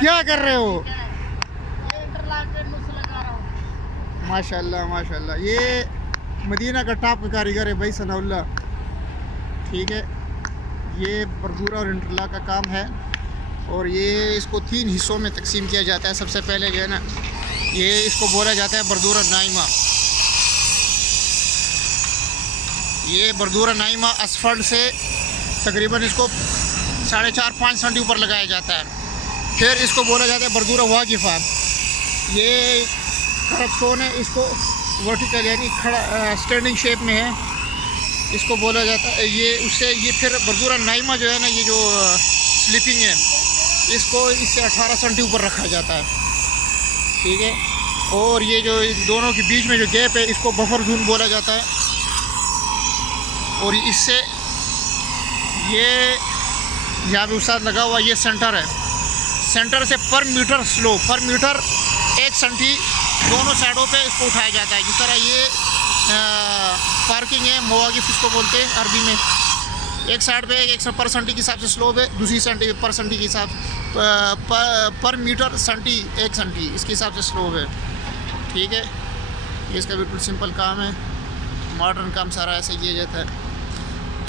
क्या कर रहे हो? माशाल्लाह माशाल्लाह, ये मदीना का टॉप कारीगर है भाई सनाउल्लाह। ठीक है, ये बरदूरा और इंटरलॉक का काम है और ये इसको 3 हिस्सों में तकसीम किया जाता है। सबसे पहले जो है ना, ये इसको बोला जाता है बरदूरा नाइमा। ये बरदूरा नाइमा असफल्ट से तकरीबन इसको 4.5-5 सेंटी ऊपर लगाया जाता है। फिर इसको बोला जाता है बरदूरा वाकिफ़ा। ये स्टोन है, इसको वर्टिकल यानी खड़ा स्टैंडिंग शेप में है, इसको बोला जाता है ये उससे। ये फिर बरदूरा नाइमा जो है ना, ये जो स्लिपिंग है, इसको इससे 18 सेंटी ऊपर रखा जाता है। ठीक है, और ये जो दोनों के बीच में जो गैप है, इसको बफर जोन बोला जाता है। और इससे ये यहाँ पे उस्ताद लगा हुआ, ये सेंटर है। सेंटर से पर मीटर स्लो, पर मीटर 1 सेंटी दोनों साइडों पे इसको उठाया जाता है। जिस तरह ये पार्किंग है, मवाकिफ इसको बोलते हैं अरबी में। एक साइड पे 1 पर सेंटी के हिसाब से स्लोप है, दूसरी सेंटी पर सेंटी के हिसाब पर मीटर सेंटी 1 सेंटी इसके हिसाब से स्लोप है। ठीक है, ये इसका बिल्कुल सिंपल काम है, मॉडर्न काम सारा ऐसे किया जाता है।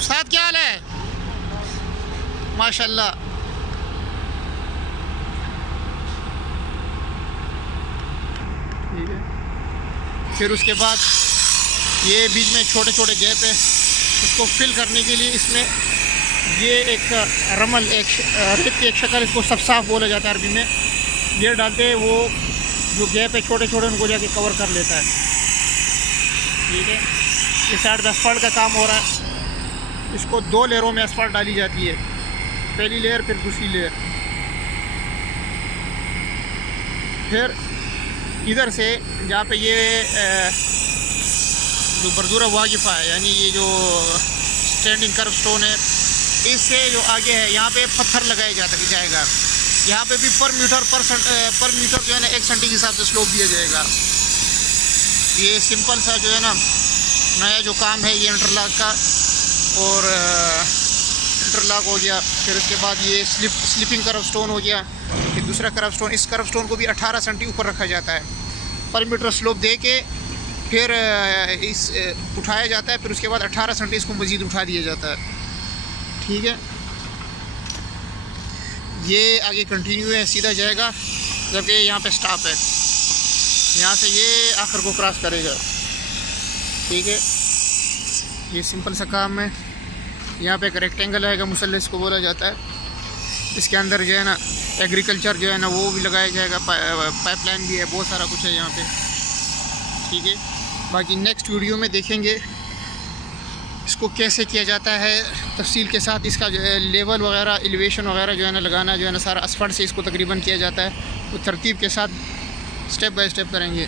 साथ क्या हाल है? माशाल्लाह। ठीक है, फिर उसके बाद ये बीच में छोटे छोटे गैप है, इसको फिल करने के लिए इसमें ये एक रमल, एक शक्ल, इसको सफसाफ बोला जाता है अरबी में। ये डालते हैं, वो जो गैप है छोटे छोटे उनको जाके कवर कर लेता है। ठीक है, इस साइड में असफल्ट का काम हो रहा है। इसको 2 लेयरों में असफल्ट डाली जाती है, पहली लेयर फिर दूसरी लेयर। फिर इधर से जहाँ पे ये जो बरदूरा वाकिफ़ा है, यानी ये जो स्टैंडिंग कर्व स्टोन है, इससे जो आगे है यहाँ पे पत्थर लगाया जाएगा। यहाँ पे भी पर मीटर जो है ना 1 सेंटी के हिसाब से स्लोप दिया जाएगा। ये सिंपल सा जो है ना नया जो काम है, ये इंटरलॉक का, और इंटरलॉक हो गया। फिर उसके बाद ये स्लिपिंग कर्व स्टोन हो गया। फिर दूसरा कर्व स्टोन, इस कर्व स्टोन को भी 18 सेंटी ऊपर रखा जाता है, पर मीटर स्लोप दे के फिर इस उठाया जाता है। फिर उसके बाद 18 सेंटी इसको मज़ीद उठा दिया जाता है। ठीक है, ये आगे कंटिन्यू है, सीधा जाएगा, जबकि यहाँ पे स्टॉप है। यहाँ से ये आखिर को क्रॉस करेगा। ठीक है, ये सिंपल सा काम है। यहाँ पे एक रेक्टेंगल आएगा, मुसल्लस को बोला जाता है। इसके अंदर जो है ना एग्रीकल्चर जो है ना वो भी लगाया जाएगा, पाइपलाइन भी है, बहुत सारा कुछ है यहाँ पे। ठीक है, बाकी नेक्स्ट वीडियो में देखेंगे इसको कैसे किया जाता है तफसील के साथ। इसका जो है लेवल वगैरह, एलिवेशन वगैरह जो है ना लगाना जो है ना सारा असफल्ट से इसको तकरीबन किया जाता है, तो तरतीब के साथ स्टेप बाय स्टेप करेंगे।